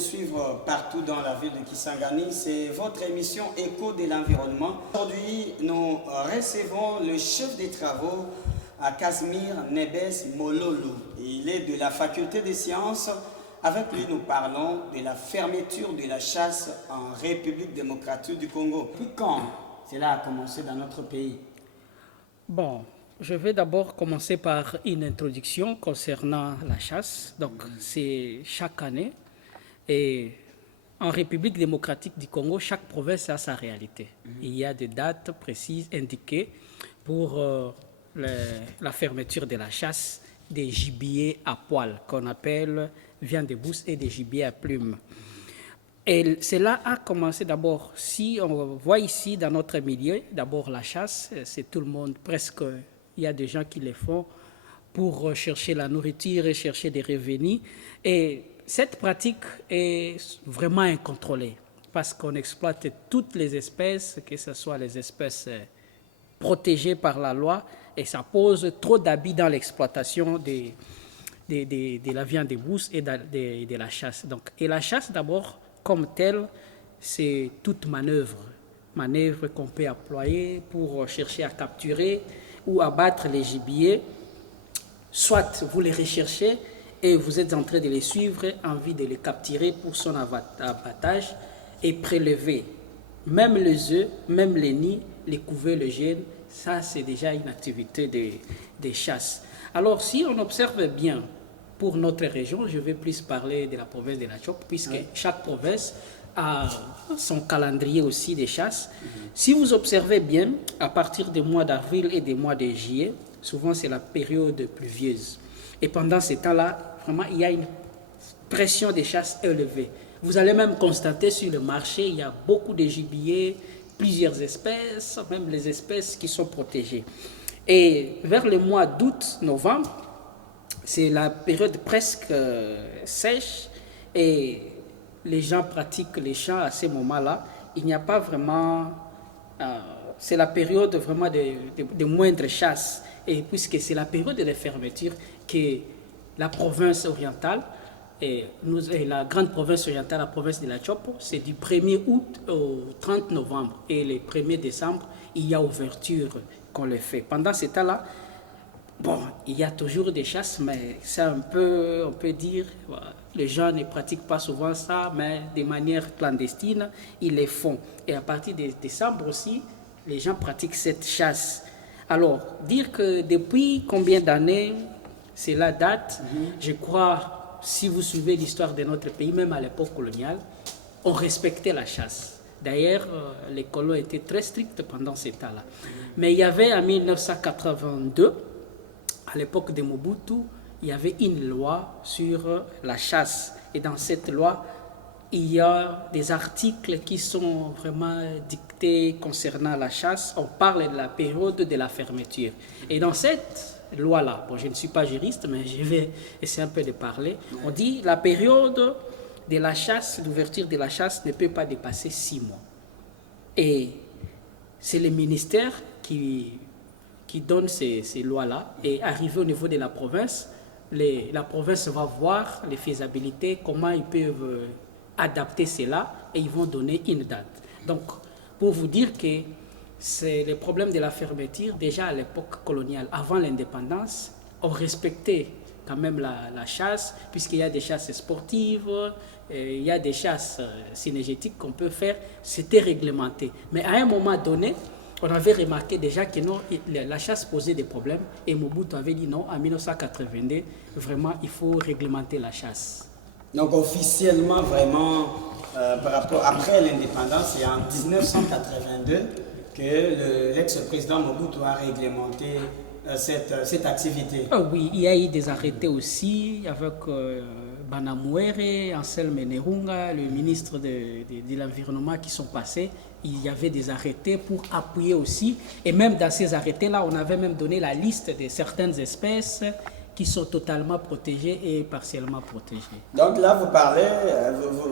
suivre partout dans la ville de Kisangani. C'est votre émission Écho de l'environnement. Aujourd'hui, nous recevons le chef des travaux à Casimir Nebes Mololo. Il est de la faculté des sciences. Avec lui, nous parlons de la fermeture de la chasse en République démocratique du Congo. Puis quand cela a commencé dans notre pays? Bon, je vais d'abord commencer par une introduction concernant la chasse. Donc, c'est chaque année. Et en République démocratique du Congo, chaque province a sa réalité. Il y a des dates précises indiquées pour la fermeture de la chasse des gibiers à poil, qu'on appelle viande de bousse et des gibiers à plumes. Et cela a commencé d'abord, si on voit ici dans notre milieu, d'abord la chasse, c'est tout le monde, presque, il y a des gens qui le font pour chercher la nourriture et chercher des revenus. Et cette pratique est vraiment incontrôlée parce qu'on exploite toutes les espèces, que ce soit les espèces protégées par la loi, et ça pose trop d'abus dans l'exploitation de la viande de bousse et de la chasse. Donc, et la chasse d'abord, comme telle, c'est toute manœuvre qu'on peut employer pour chercher à capturer ou abattre les gibiers. Soit vous les recherchez et vous êtes en train de les suivre, envie de les capturer pour son abattage et prélever. Même les œufs, même les nids, les couvées, le gène, ça c'est déjà une activité de chasse. Alors si on observe bien, pour notre région, je vais plus parler de la province de la Tchop, puisque chaque province a son calendrier aussi des chasses. Si vous observez bien, à partir des mois d'avril et des mois de juillet, souvent c'est la période pluvieuse. Et pendant ces temps-là, vraiment, il y a une pression des chasses élevée. Vous allez même constater sur le marché, il y a beaucoup de gibiers, plusieurs espèces, même les espèces qui sont protégées. Et vers le mois d'août, novembre, c'est la période presque sèche et les gens pratiquent les chats à ce moment-là. Il n'y a pas vraiment... c'est la période vraiment de moindre chasse. Et puisque c'est la période de fermeture que la province orientale, et la grande province orientale, la province de la Tchop, c'est du 1er août au 30 novembre. Et le 1er décembre, il y a ouverture qu'on le fait. Pendant ce temps-là, bon, il y a toujours des chasses, mais c'est un peu, on peut dire, les gens ne pratiquent pas souvent ça, mais de manière clandestine, ils les font. Et à partir de décembre aussi, les gens pratiquent cette chasse. Alors, dire que depuis combien d'années cela date, je crois, si vous suivez l'histoire de notre pays, même à l'époque coloniale, on respectait la chasse. D'ailleurs, les colons étaient très stricts pendant ces temps-là. Mais il y avait en 1982, à l'époque de Mobutu, il y avait une loi sur la chasse. Et dans cette loi, il y a des articles qui sont vraiment dictés concernant la chasse. On parle de la période de la fermeture. Et dans cette loi-là, bon, je ne suis pas juriste, mais je vais essayer un peu de parler. On dit la période de la chasse, l'ouverture de la chasse ne peut pas dépasser 6 mois. Et c'est le ministère qui donne ces lois-là. Et arrivé au niveau de la province, la province va voir les faisabilités, comment ils peuvent adapter cela, et ils vont donner une date. Donc, pour vous dire que c'est le problème de la fermeture, déjà à l'époque coloniale, avant l'indépendance, on respectait quand même la chasse, puisqu'il y a des chasses sportives, il y a des chasses synergétiques qu'on peut faire, c'était réglementé. Mais à un moment donné, on avait remarqué déjà que non, la chasse posait des problèmes, et Mobutu avait dit non, en 1982, vraiment, il faut réglementer la chasse. Donc officiellement, vraiment, par rapport, après l'indépendance, c'est en 1982 que l'ex-président Mobutu a réglementé cette activité. Oh oui, il y a eu des arrêtés aussi avec Banamouere, Anselme Nerunga, le ministre de l'Environnement qui sont passés. Il y avait des arrêtés pour appuyer aussi. Et même dans ces arrêtés-là, on avait même donné la liste de certaines espèces qui sont totalement protégées et partiellement protégées. Donc là, vous parlez,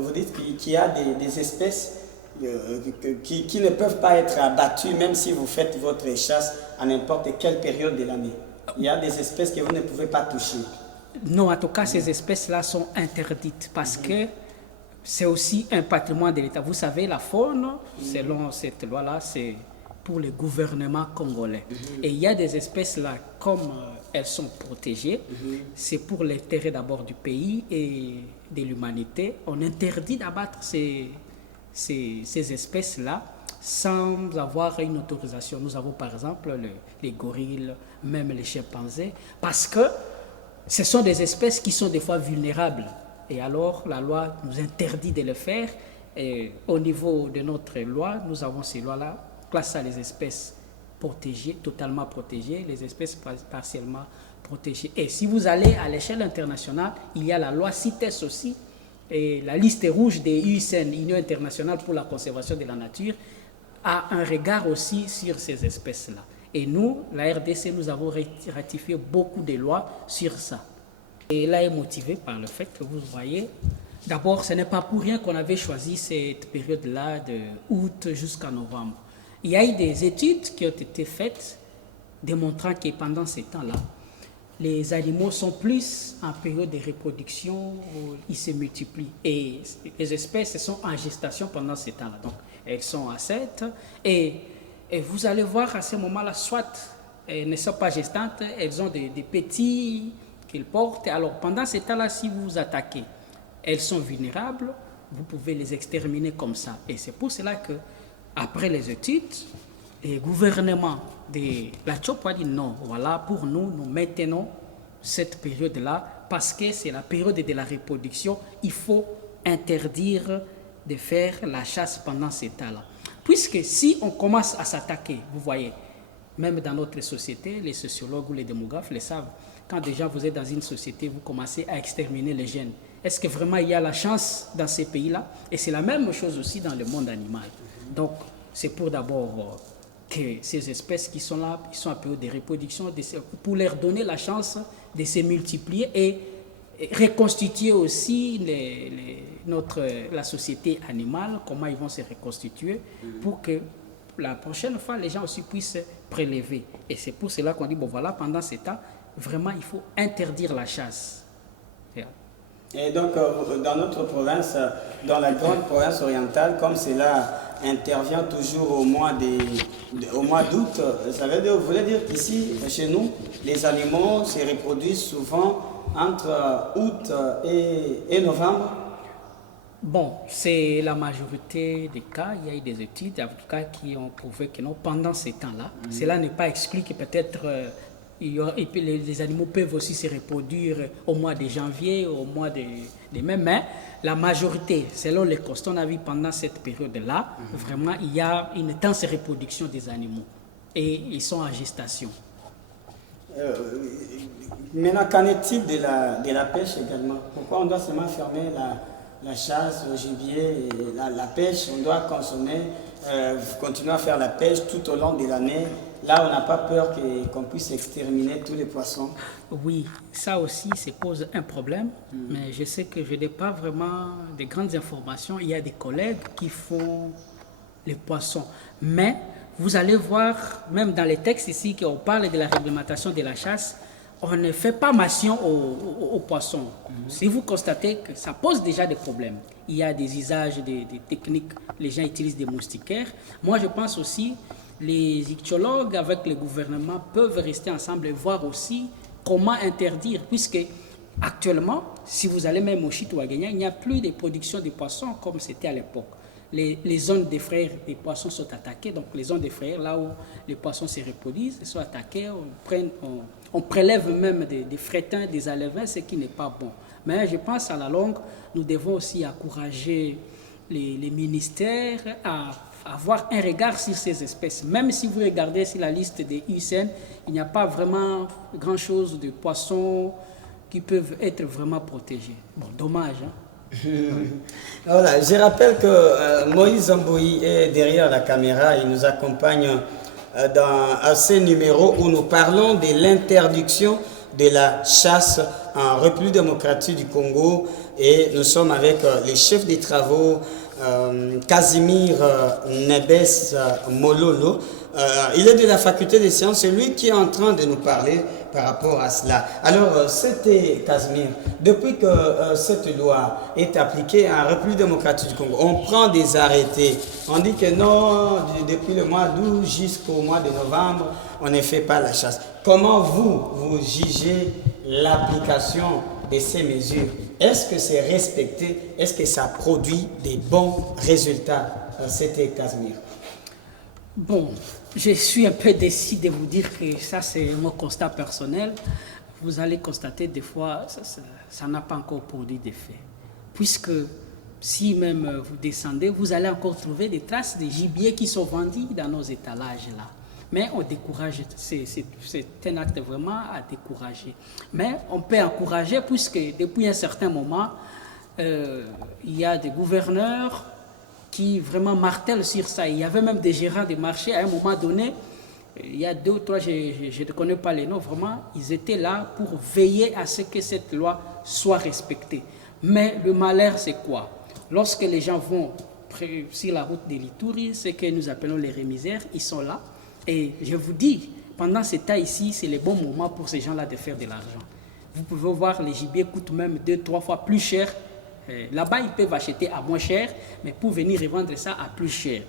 vous dites qu'il y a des espèces qui ne peuvent pas être abattues même si vous faites votre chasse à n'importe quelle période de l'année. Il y a des espèces que vous ne pouvez pas toucher. Non, en tout cas, ces espèces-là sont interdites parce que c'est aussi un patrimoine de l'État. Vous savez, la faune, selon cette loi-là, c'est pour le gouvernement congolais. Et il y a des espèces là, comme elles sont protégées, c'est pour l'intérêt d'abord du pays et de l'humanité. On interdit d'abattre ces espèces-là sans avoir une autorisation. Nous avons par exemple les gorilles, même les chimpanzés, parce que ce sont des espèces qui sont des fois vulnérables. Et alors, la loi nous interdit de le faire. Et au niveau de notre loi, nous avons ces lois-là, classent ça les espèces protégées, totalement protégées, les espèces partiellement protégées. Et si vous allez à l'échelle internationale, il y a la loi CITES aussi, et la liste rouge des UICN, Union internationale pour la conservation de la nature, a un regard aussi sur ces espèces-là. Et nous, la RDC, nous avons ratifié beaucoup de lois sur ça. Et là est motivé par le fait que vous voyez, d'abord, ce n'est pas pour rien qu'on avait choisi cette période-là de août jusqu'à novembre. Il y a eu des études qui ont été faites démontrant que pendant ces temps-là, les animaux sont plus en période de reproduction où ils se multiplient. Et les espèces sont en gestation pendant ces temps-là. Donc, elles sont à 7 et vous allez voir à ce moment-là, soit elles ne sont pas gestantes, elles ont des petits qu'ils portent. Alors, pendant ces temps-là, si vous vous attaquez, elles sont vulnérables, vous pouvez les exterminer comme ça. Et c'est pour cela que, après les études, les gouvernements de la Tchop a dit non, voilà, pour nous, nous maintenons cette période-là parce que c'est la période de la reproduction. Il faut interdire de faire la chasse pendant ces temps-là. Puisque si on commence à s'attaquer, vous voyez, même dans notre société, les sociologues ou les démographes le savent, quand déjà vous êtes dans une société, vous commencez à exterminer les jeunes. Est-ce que vraiment il y a la chance dans ces pays-là? Et c'est la même chose aussi dans le monde animal. Donc, c'est pour d'abord que ces espèces qui sont là, qui sont en période de reproduction, pour leur donner la chance de se multiplier et reconstituer aussi la société animale, comment ils vont se reconstituer pour que la prochaine fois, les gens aussi puissent prélever. Et c'est pour cela qu'on dit, bon voilà, pendant ce temps, vraiment, il faut interdire la chasse. Et donc, dans notre province, dans la grande province orientale, comme cela intervient toujours au mois d'août, ça voulait dire qu'ici, chez nous, les animaux se reproduisent souvent entre août et novembre. Bon, c'est la majorité des cas. Il y a eu des études, en tout cas, qui ont prouvé que non, pendant ces temps-là, cela n'est pas exclu que peut-être les animaux peuvent aussi se reproduire au mois de janvier, au mois de mai, mais la majorité, selon les constats qu'on a vu pendant cette période-là, vraiment, il y a une intense reproduction des animaux et ils sont en gestation. Maintenant, qu'en est-il de la pêche également? Pourquoi on doit seulement fermer la chasse, le gibier et la pêche? On doit consommer, continuer à faire la pêche tout au long de l'année. Là, on n'a pas peur qu'on puisse exterminer tous les poissons. Oui, ça aussi, ça pose un problème. Mais je sais que je n'ai pas vraiment de grandes informations. Il y a des collègues qui font les poissons. Mais vous allez voir, même dans les textes ici, qu'on parle de la réglementation de la chasse, on ne fait pas mention aux poissons. Si vous constatez que ça pose déjà des problèmes, il y a des usages, des techniques, les gens utilisent des moustiquaires. Moi, je pense aussi les ichtyologues avec le gouvernement peuvent rester ensemble et voir aussi comment interdire, puisque actuellement, si vous allez même au Chitouagenya, il n'y a plus de production de poissons comme c'était à l'époque. Les zones de frères des poissons sont attaquées, donc les zones de frères, là où les poissons se reproduisent, sont attaquées, on prélève même des frétins, des alevins, ce qui n'est pas bon. Mais je pense à la longue, nous devons aussi encourager les ministères à avoir un regard sur ces espèces. Même si vous regardez sur la liste des UICN, il n'y a pas vraiment grand-chose de poissons qui peuvent être vraiment protégés. Bon, dommage, hein? Voilà, je rappelle que Moïse Mboui est derrière la caméra. Il nous accompagne à ce numéro où nous parlons de l'interdiction de la chasse en République démocratique du Congo. Et nous sommes avec les chefs des travaux Casimir Nebes Mololo. Il est de la faculté des sciences, c'est lui qui est en train de nous parler par rapport à cela. Alors, c'était Casimir, depuis que cette loi est appliquée en République démocratique du Congo, on prend des arrêtés. On dit que non, depuis le mois d'août jusqu'au mois de novembre, on ne fait pas la chasse. Comment vous jugez l'application de ces mesures? Est-ce que c'est respecté? Est-ce que ça produit des bons résultats? C'était Casimir. Bon, je suis un peu déçu de vous dire que ça, c'est mon constat personnel. Vous allez constater des fois, ça n'a pas encore produit d'effet. Puisque si même vous descendez, vous allez encore trouver des traces de gibier qui sont vendus dans nos étalages là. Mais on décourage, c'est un acte vraiment à décourager. Mais on peut encourager puisque depuis un certain moment, il y a des gouverneurs qui vraiment martèlent sur ça. Il y avait même des gérants de marché à un moment donné, il y a 2 ou 3, je ne connais pas les noms, vraiment, ils étaient là pour veiller à ce que cette loi soit respectée. Mais le malheur, c'est quoi? Lorsque les gens vont sur la route de l'Ituri, ce que nous appelons les rémisères, ils sont là. Et je vous dis, pendant ce temps ici, c'est le bon moment pour ces gens-là de faire de l'argent. Vous pouvez voir, les gibiers coûtent même 2-3 fois plus cher. Là-bas, ils peuvent acheter à moins cher, mais pour venir revendre ça à plus cher.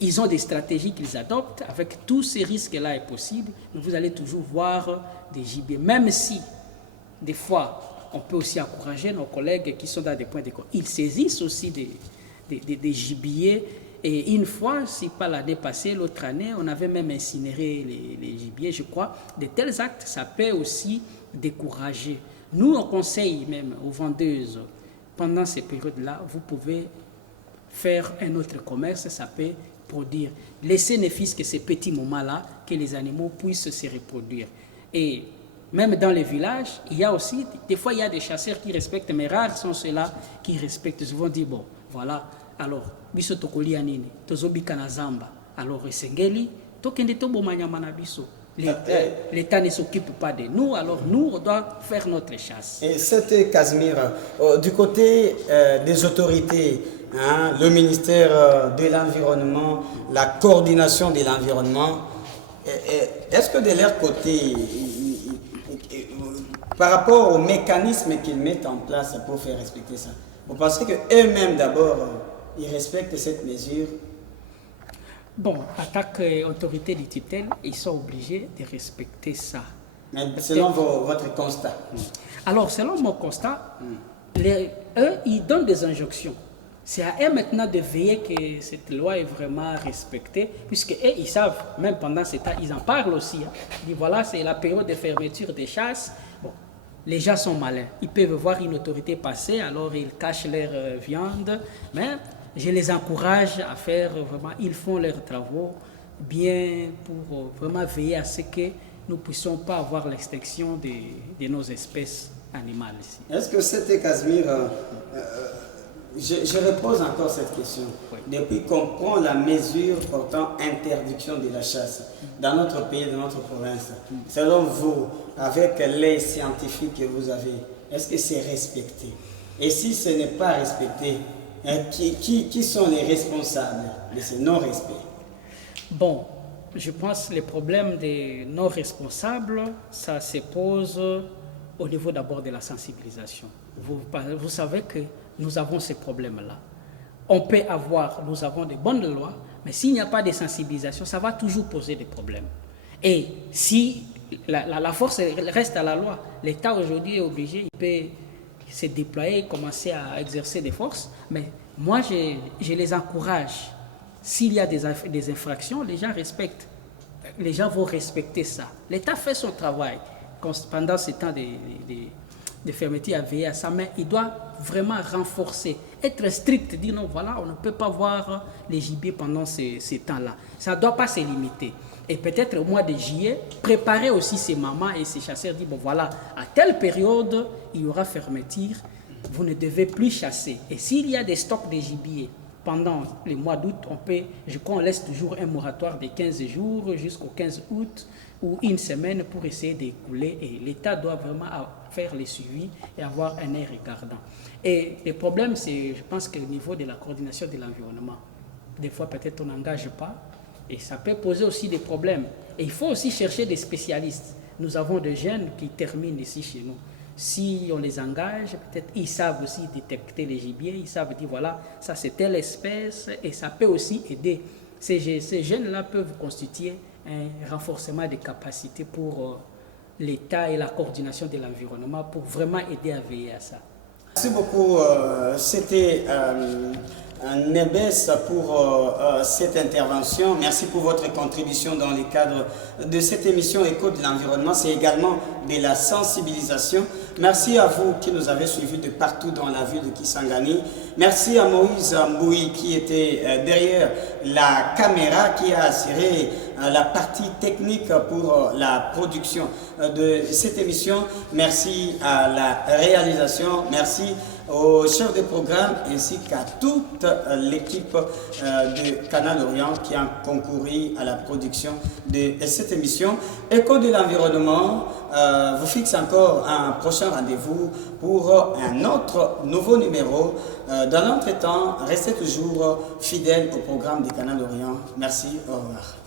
Ils ont des stratégies qu'ils adoptent. Avec tous ces risques-là est possible, mais vous allez toujours voir des gibiers. Même si, des fois, on peut aussi encourager nos collègues qui sont dans des points de compte. Ils saisissent aussi des gibiers. Et une fois, si pas l'année passée, l'autre année, on avait même incinéré les gibiers, je crois. De tels actes, ça peut aussi décourager. Nous, on conseille même aux vendeuses, pendant ces périodes-là, vous pouvez faire un autre commerce, ça peut produire. Laissez ne fût-ce que ces petits moments-là, que les animaux puissent se reproduire. Et même dans les villages, il y a aussi, des fois, il y a des chasseurs qui respectent, mais rares sont ceux-là qui respectent. Ils vont dire, bon, voilà, alors, biso tokoli anini, tozobika na zamba. Alors, esengeli, tokende tobomanyama na biso. L'État ne s'occupe pas de nous, alors nous, on doit faire notre chasse. Et c'était Casimir, du côté des autorités, hein, le ministère de l'Environnement, la coordination de l'environnement, est-ce que de leur côté, par rapport aux mécanismes qu'ils mettent en place pour faire respecter ça, vous pensez qu'eux-mêmes d'abord, ils respectent cette mesure? Bon, en tant qu'autorité de tutelle, ils sont obligés de respecter ça. Mais selon votre constat? Alors, selon mon constat, eux, ils donnent des injonctions. C'est à eux maintenant de veiller que cette loi est vraiment respectée, puisque eux, ils savent, même pendant ce temps, ils en parlent aussi. Hein. Ils disent, voilà, c'est la période de fermeture des chasses. Bon, les gens sont malins. Ils peuvent voir une autorité passer, alors ils cachent leur viande, mais je les encourage à faire vraiment, ils font leurs travaux bien pour vraiment veiller à ce que nous ne puissions pas avoir l'extinction de nos espèces animales ici. Est-ce que c'était Casimir, je repose encore cette question. Oui. Depuis qu'on prend la mesure portant interdiction de la chasse dans notre pays, dans notre province, selon vous, avec les scientifiques que vous avez, est-ce que c'est respecté? Et si ce n'est pas respecté, qui sont les responsables de ce non-respect? Bon, je pense que le problème des non-responsables, ça se pose au niveau d'abord de la sensibilisation. Vous savez que nous avons ces problèmes-là. Nous avons de bonnes lois, mais s'il n'y a pas de sensibilisation, ça va toujours poser des problèmes. Et si la force reste à la loi, l'État aujourd'hui est obligé, il peut se déployer, commencer à exercer des forces, mais moi je les encourage. S'il y a des infractions, les gens respectent. Les gens vont respecter ça. L'État fait son travail pendant ces temps de fermeture à veiller à ça, mais il doit vraiment renforcer, être strict, dire non, voilà, on ne peut pas voir les gibiers pendant ces temps-là. Ça ne doit pas se limiter. Et peut-être au mois de juillet, préparer aussi ces mamans et ces chasseurs, dire bon voilà, à telle période, il y aura fermeture, vous ne devez plus chasser. Et s'il y a des stocks de gibier pendant les mois d'août, je crois qu'on laisse toujours un moratoire de 15 jours jusqu'au 15 août ou une semaine pour essayer d'écouler. Et l'État doit vraiment faire les suivis et avoir un œil regardant. Et le problème, c'est, je pense qu'au niveau de la coordination de l'environnement, des fois peut-être on n'engage pas et ça peut poser aussi des problèmes. Et il faut aussi chercher des spécialistes. Nous avons des jeunes qui terminent ici chez nous. Si on les engage, peut-être ils savent aussi détecter les gibiers, ils savent dire voilà, ça c'est telle espèce et ça peut aussi aider. Ces jeunes-là peuvent constituer un renforcement des capacités pour l'État et la coordination de l'environnement pour vraiment aider à veiller à ça. Merci beaucoup. C'était Nebes pour cette intervention. Merci pour votre contribution dans le cadre de cette émission Écho de l'environnement. C'est également de la sensibilisation. Merci à vous qui nous avez suivis de partout dans la ville de Kisangani. Merci à Moïse Mboui qui était derrière la caméra, qui a assuré la partie technique pour la production de cette émission. Merci à la réalisation. Merci au chef de programme ainsi qu'à toute l'équipe de Canal Orient qui a concouru à la production de cette émission. Écho de l'environnement vous fixe encore un prochain rendez-vous pour un autre nouveau numéro. Dans l'entretemps, restez toujours fidèles au programme de Canal Orient. Merci, au revoir.